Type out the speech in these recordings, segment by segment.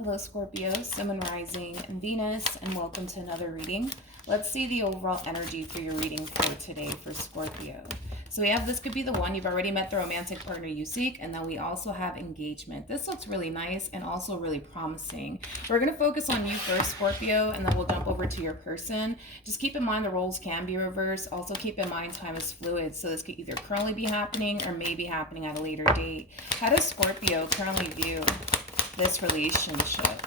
Hello Scorpio, Sun and Rising and Venus, and welcome to another reading. Let's see the overall energy for your reading for today for Scorpio. So we have this could be the one. You've already met the romantic partner you seek, and then we also have engagement. This looks really nice and also really promising. We're going to focus on you first, Scorpio, and then we'll jump over to your person. Just keep in mind the roles can be reversed. Also keep in mind time is fluid, so this could either currently be happening or may be happening at a later date. How does Scorpio currently view this relationship?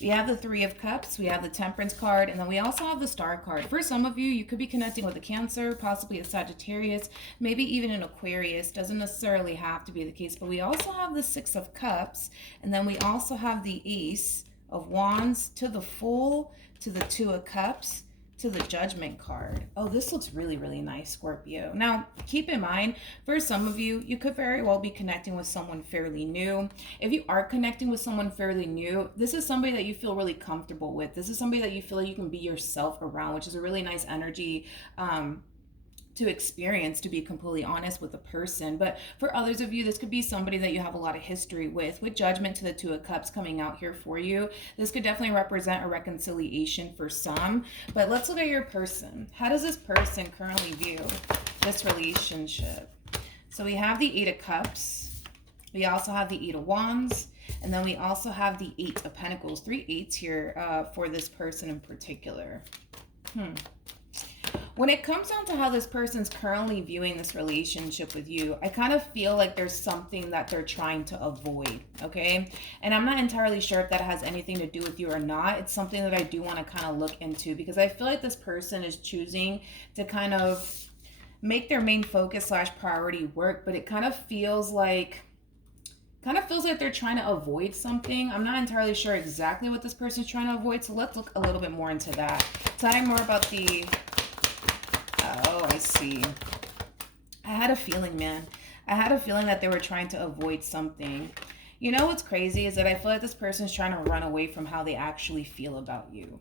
We have the Three of Cups, we have the Temperance card, and then we also have the Star card. For some of you, you could be connecting with a Cancer, possibly a Sagittarius, maybe even an Aquarius. Doesn't necessarily have to be the case, but we also have the Six of Cups, and then we also have the Ace of Wands to the Fool, to the Two of Cups, to the Judgment card. Oh, this looks really, really nice, Scorpio. Now, keep in mind, for some of you, you could very well be connecting with someone fairly new. If you are connecting with someone fairly new, this is somebody that you feel really comfortable with. This is somebody that you feel like you can be yourself around, which is a really nice energy to experience, to be completely honest with a person. But for others of you, this could be somebody that you have a lot of history with Judgment to the Two of Cups coming out here for you. This could definitely represent a reconciliation for some. But let's look at your person. How does this person currently view this relationship? So we have the Eight of Cups. We also have the Eight of Wands. And then we also have the Eight of Pentacles. 3 eights here for this person in particular. When it comes down to how this person's currently viewing this relationship with you, I kind of feel like there's something that they're trying to avoid, okay? And I'm not entirely sure if that has anything to do with you or not. It's something that I do want to kind of look into, because I feel like this person is choosing to kind of make their main focus / priority work, but it kind of feels like they're trying to avoid something. I'm not entirely sure exactly what this person's trying to avoid, so let's look a little bit more into that. Tell me more about the... Oh, I see. I had a feeling, man. I had a feeling that they were trying to avoid something. You know what's crazy is that I feel like this person's trying to run away from how they actually feel about you,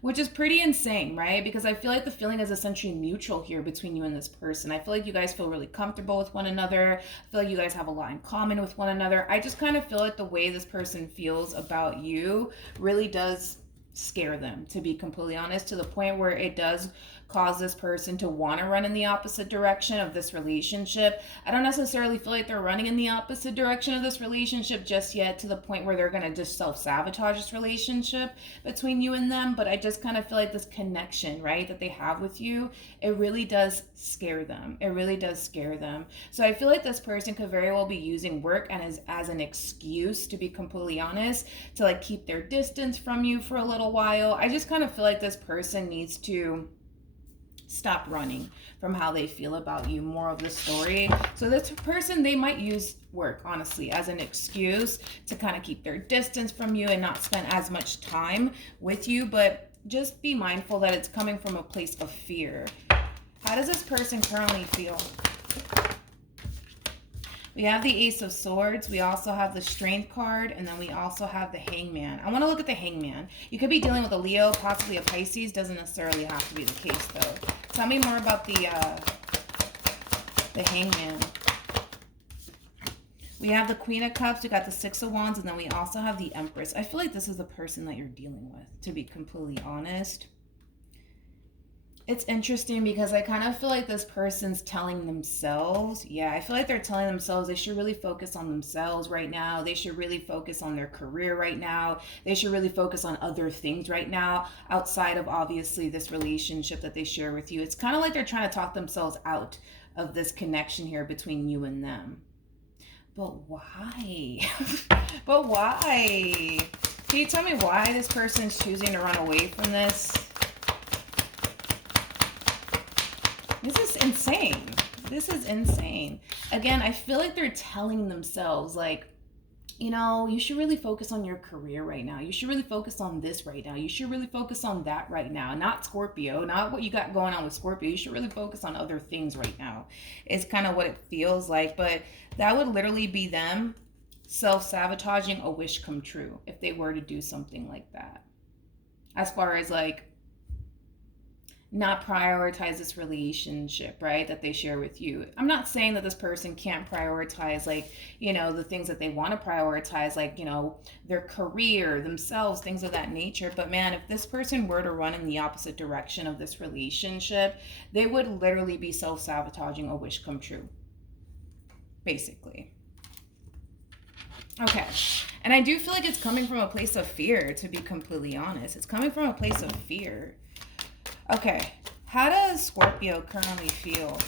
which is pretty insane, right? Because I feel like the feeling is essentially mutual here between you and this person. I feel like you guys feel really comfortable with one another. I feel like you guys have a lot in common with one another. I just kind of feel like the way this person feels about you really does scare them, to be completely honest, to the point where it does cause this person to want to run in the opposite direction of this relationship. I don't necessarily feel like they're running in the opposite direction of this relationship just yet, to the point where they're going to just self-sabotage this relationship between you and them, but I just kind of feel like this connection, right, that they have with you, it really does scare them. It really does scare them. So I feel like this person could very well be using work and as an excuse, to be completely honest, to like keep their distance from you for a little while. I just kind of feel like this person needs to stop running from how they feel about you. More of the story. So this person, they might use work, honestly, as an excuse to kind of keep their distance from you and not spend as much time with you. But just be mindful that it's coming from a place of fear. How does this person currently feel? We have the Ace of Swords. We also have the Strength card, and then we also have the Hangman. I want to look at the Hangman. You could be dealing with a Leo, possibly a Pisces. Doesn't necessarily have to be the case, though. Tell me more about the Hangman. We have the Queen of Cups. We got the Six of Wands, and then we also have the Empress. I feel like this is the person that you're dealing with, to be completely honest. It's interesting because I kind of feel like this person's telling themselves, I feel like they're telling themselves they should really focus on themselves right now. They should really focus on their career right now. They should really focus on other things right now outside of obviously this relationship that they share with you. It's kind of like they're trying to talk themselves out of this connection here between you and them. But why? But why? Can you tell me why this person's choosing to run away from this? This is insane. This is insane. Again, I feel like they're telling themselves, like, you know, you should really focus on your career right now. You should really focus on this right now. You should really focus on that right now. Not Scorpio, not what you got going on with Scorpio. You should really focus on other things right now. It's kind of what it feels like. But that would literally be them self-sabotaging a wish come true if they were to do something like that. As far as like not prioritize this relationship, right, that they share with you. I'm not saying that this person can't prioritize, like, you know, the things that they want to prioritize, like, you know, their career, themselves, things of that nature. But man, if this person were to run in the opposite direction of this relationship, they would literally be self-sabotaging a wish come true, basically. Okay. And I do feel like it's coming from a place of fear, to be completely honest. It's coming from a place of fear. Okay, how does Scorpio currently feel?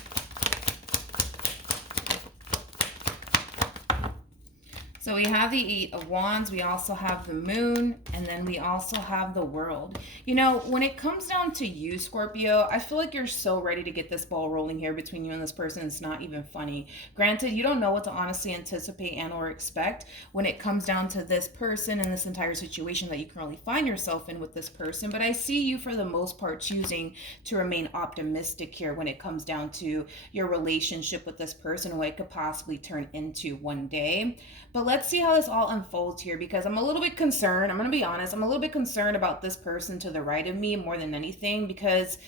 So we have the Eight of Wands, we also have the Moon, and then we also have the World. You know, when it comes down to you, Scorpio, I feel like you're so ready to get this ball rolling here between you and this person. It's not even funny. Granted, you don't know what to honestly anticipate and or expect when it comes down to this person and this entire situation that you currently find yourself in with this person, but I see you for the most part choosing to remain optimistic here when it comes down to your relationship with this person and what it could possibly turn into one day. But let's see how this all unfolds here, because I'm a little bit concerned. I'm going to be honest. I'm a little bit concerned about this person to the right of me more than anything, because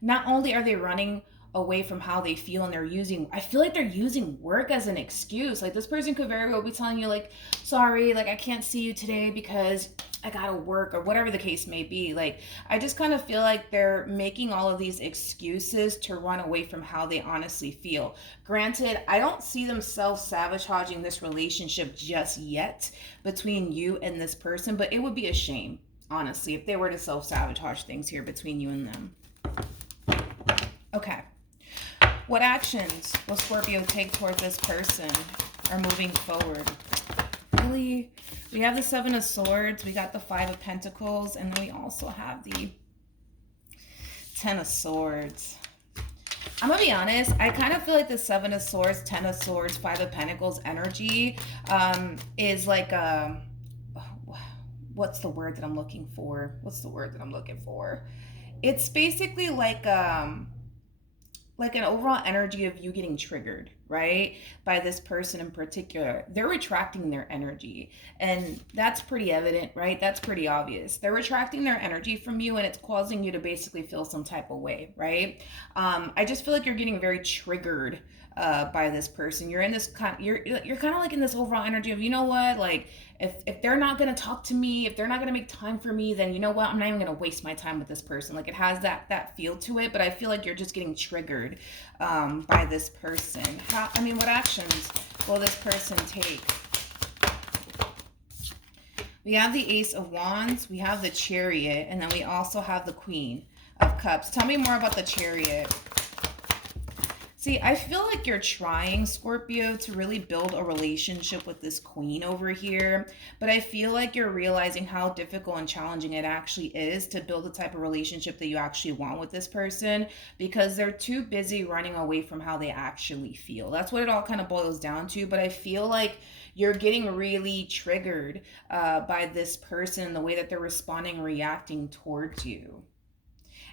not only are they running away from how they feel, and I feel like they're using work as an excuse. Like, this person could very well be telling you, like, sorry, like, I can't see you today because I gotta work, or whatever the case may be. Like, I just kind of feel like they're making all of these excuses to run away from how they honestly feel. Granted, I don't see them self-sabotaging this relationship just yet between you and this person, but it would be a shame, honestly, if they were to self-sabotage things here between you and them. Okay. What actions will Scorpio take towards this person or moving forward? Really? We have the Seven of Swords, we got the Five of Pentacles, and then we also have the Ten of Swords. I'm gonna be honest, I kind of feel like the Seven of Swords, Ten of Swords, Five of Pentacles energy is like what's the word that I'm looking for? It's basically like an overall energy of you getting triggered, right? By this person in particular. They're retracting their energy. And that's pretty evident, right? That's pretty obvious. They're retracting their energy from you, and it's causing you to basically feel some type of way, right? I just feel like you're getting very triggered by this person. You're in this you're kind of like in this overall energy of, you know what, like, if they're not going to talk to me, if they're not going to make time for me, then you know what, I'm not even going to waste my time with this person. Like, it has that feel to it, but I feel like you're just getting triggered by this person. What actions will this person take? We have the Ace of Wands, we have the Chariot, and then we also have the Queen of Cups. Tell me more about the Chariot. See, I feel like you're trying, Scorpio, to really build a relationship with this queen over here, but I feel like you're realizing how difficult and challenging it actually is to build the type of relationship that you actually want with this person, because they're too busy running away from how they actually feel. That's what it all kind of boils down to, but I feel like you're getting really triggered by this person and the way that they're responding and reacting towards you.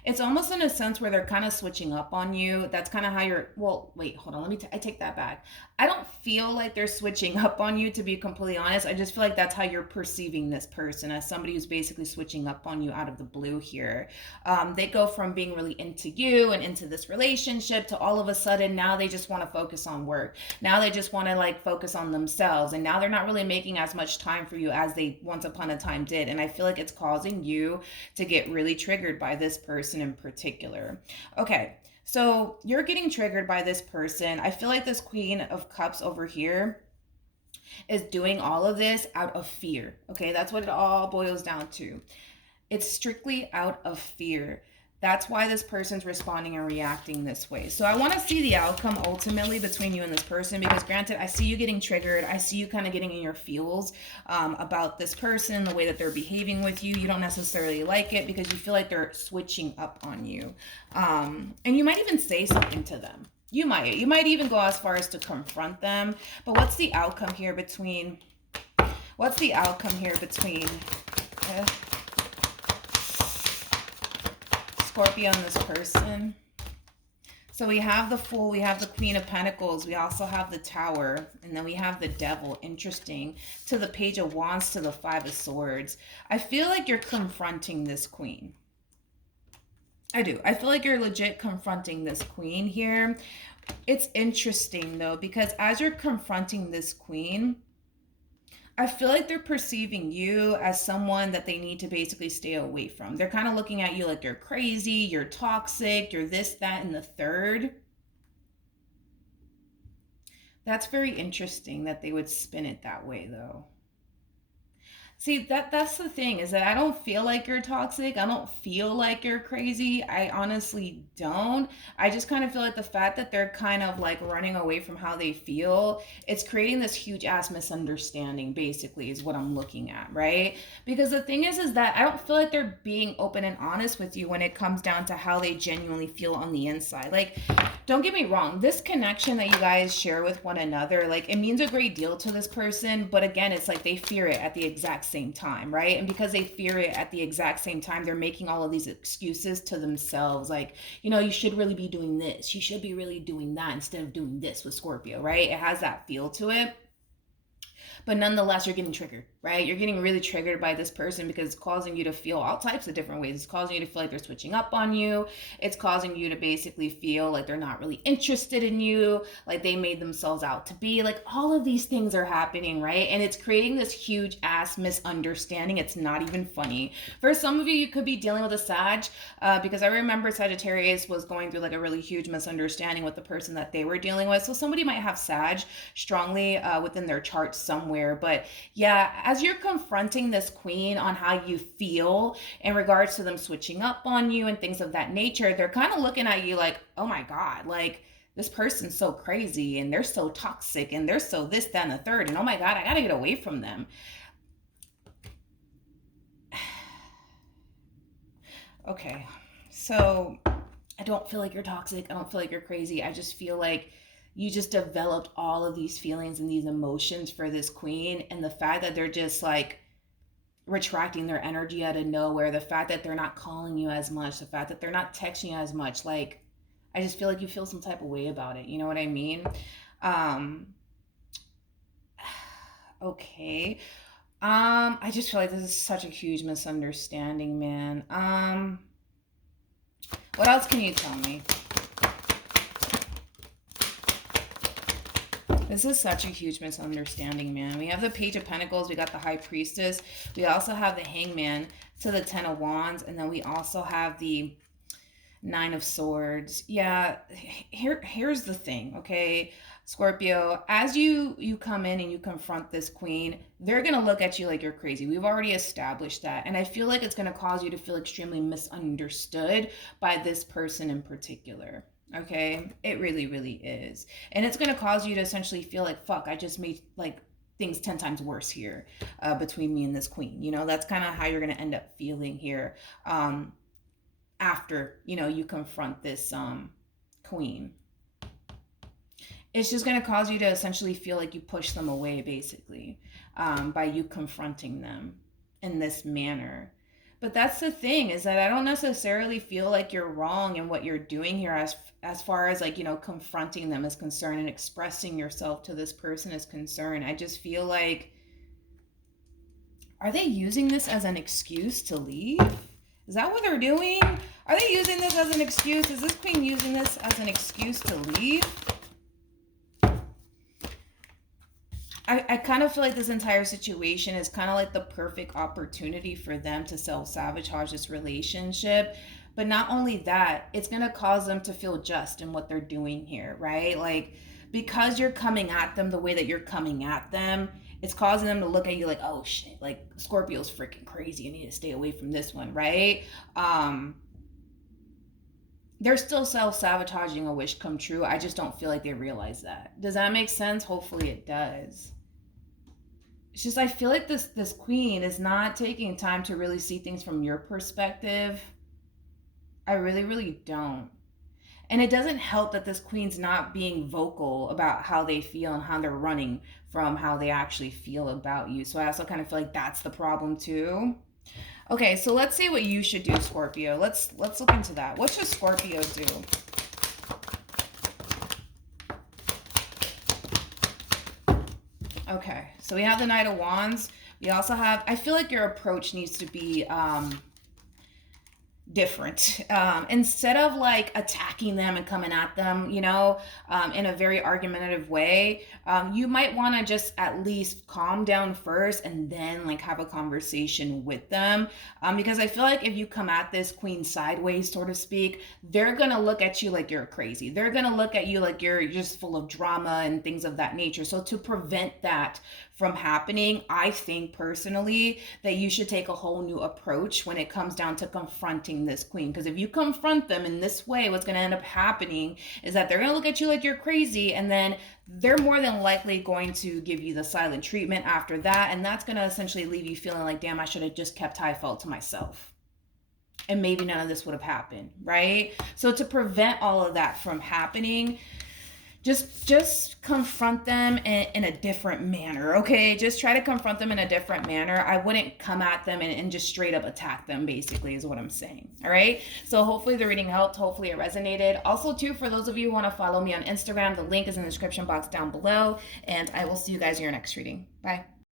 It's almost in a sense where they're kind of switching up on you. That's kind of how you're, well, wait, hold on. I take that back. I don't feel like they're switching up on you, to be completely honest. I just feel like that's how you're perceiving this person, as somebody who's basically switching up on you out of the blue here. They go from being really into you and into this relationship to all of a sudden now they just want to focus on work. Now they just want to like focus on themselves. And now they're not really making as much time for you as they once upon a time did. And I feel like it's causing you to get really triggered by this person in particular. Okay, so you're getting triggered by this person. I feel like this Queen of Cups over here is doing all of this out of fear. Okay, that's what it all boils down to. It's strictly out of fear. That's why this person's responding and reacting this way. So I want to see the outcome ultimately between you and this person, because granted, I see you getting triggered. I see you kind of getting in your feels about this person, the way that they're behaving with you. You don't necessarily like it because you feel like they're switching up on you. And you might even say something to them. You might even go as far as to confront them. But what's the outcome here between Scorpio and this person? So we have the Fool, we have the Queen of Pentacles, we also have the Tower, and then we have the Devil. Interesting. To the Page of Wands, to the Five of Swords. I feel like you're confronting this queen. I do. I feel like you're legit confronting this queen here. It's interesting though, because as you're confronting this queen, I feel like they're perceiving you as someone that they need to basically stay away from. They're kind of looking at you like you're crazy, you're toxic, you're this, that, and the third. That's very interesting that they would spin it that way though. See, that's the thing, is that I don't feel like you're toxic. I don't feel like you're crazy. I honestly don't. I just kind of feel like the fact that they're kind of like running away from how they feel, it's creating this huge ass misunderstanding, basically, is what I'm looking at, right? Because the thing is that I don't feel like they're being open and honest with you when it comes down to how they genuinely feel on the inside. Like, don't get me wrong, this connection that you guys share with one another, like, it means a great deal to this person, but again, it's like they fear it at the exact same time, right? And because they fear it at the exact same time, they're making all of these excuses to themselves, like, you know, you should really be doing this, you should be really doing that instead of doing this with Scorpio, right? It has that feel to it. But nonetheless, you're getting triggered, right? You're getting really triggered by this person because it's causing you to feel all types of different ways. It's causing you to feel like they're switching up on you. It's causing you to basically feel like they're not really interested in you, like they made themselves out to be. Like, all of these things are happening, right? And it's creating this huge ass misunderstanding. It's not even funny. For some of you, you could be dealing with a Sag, because I remember Sagittarius was going through like a really huge misunderstanding with the person that they were dealing with. So somebody might have Sag strongly within their chart somewhere. But yeah, as you're confronting this queen on how you feel in regards to them switching up on you and things of that nature, they're kind of looking at you like, oh my God, like, this person's so crazy and they're so toxic and they're so this, that, and the third. And oh my God, I got to get away from them. Okay, so I don't feel like you're toxic. I don't feel like you're crazy. I just feel like you just developed all of these feelings and these emotions for this queen. And the fact that they're just like retracting their energy out of nowhere, the fact that they're not calling you as much, the fact that they're not texting you as much, like, I just feel like you feel some type of way about it. You know what I mean? Um, okay. I just feel like this is such a huge misunderstanding, man. What else can you tell me? This is such a huge misunderstanding, man. We have the Page of Pentacles, we got the High Priestess, we also have the Hangman to the Ten of Wands, and then we also have the Nine of Swords. Yeah, here's the thing, okay? Scorpio, as you come in and you confront this queen, they're going to look at you like you're crazy. We've already established that. And I feel like it's going to cause you to feel extremely misunderstood by this person in particular. Okay? It really, really is. And it's going to cause you to essentially feel like, fuck, I just made like things 10 times worse here between me and this queen. You know, that's kind of how you're going to end up feeling here after, you know, you confront this queen. It's just going to cause you to essentially feel like you push them away, basically, by you confronting them in this manner. But that's the thing, is that I don't necessarily feel like you're wrong in what you're doing here as far as, like, you know, confronting them is concerned and expressing yourself to this person is concerned. I just feel like, are they using this as an excuse to leave? Is that what they're doing? Are they using this as an excuse? Is this queen using this as an excuse to leave? I kind of feel like this entire situation is kind of like the perfect opportunity for them to self-sabotage this relationship. But not only that, it's going to cause them to feel just in what they're doing here, right? Like, because you're coming at them the way that you're coming at them, it's causing them to look at you like, oh shit, like, Scorpio's freaking crazy. I need to stay away from this one, right? They're still self-sabotaging a wish come true. I just don't feel like they realize that. Does that make sense? Hopefully it does. It's just, I feel like this queen is not taking time to really see things from your perspective. I really, really don't. And it doesn't help that this queen's not being vocal about how they feel and how they're running from how they actually feel about you. So I also kind of feel like that's the problem too. Okay, so let's see what you should do, Scorpio. Let's look into that. What should Scorpio do? Okay, so we have the Knight of Wands. We also have, I feel like your approach needs to be different. Instead of like attacking them and coming at them, in a very argumentative way, you might want to just at least calm down first and then like have a conversation with them. Because I feel like if you come at this queen sideways, so to speak, they're going to look at you like you're crazy. They're going to look at you like you're just full of drama and things of that nature. So to prevent that from happening, I think personally that you should take a whole new approach when it comes down to confronting this queen. Because if you confront them in this way, what's going to end up happening is that they're going to look at you like you're crazy, and then they're more than likely going to give you the silent treatment after that. And that's going to essentially leave you feeling like, damn, I should have just kept how I felt to myself. And maybe none of this would have happened, right? So to prevent all of that from happening, just confront them in a different manner, okay? Just try to confront them in a different manner. I wouldn't come at them and just straight up attack them, basically, is what I'm saying, all right? So hopefully the reading helped. Hopefully it resonated. Also, too, for those of you who want to follow me on Instagram, the link is in the description box down below, and I will see you guys in your next reading. Bye.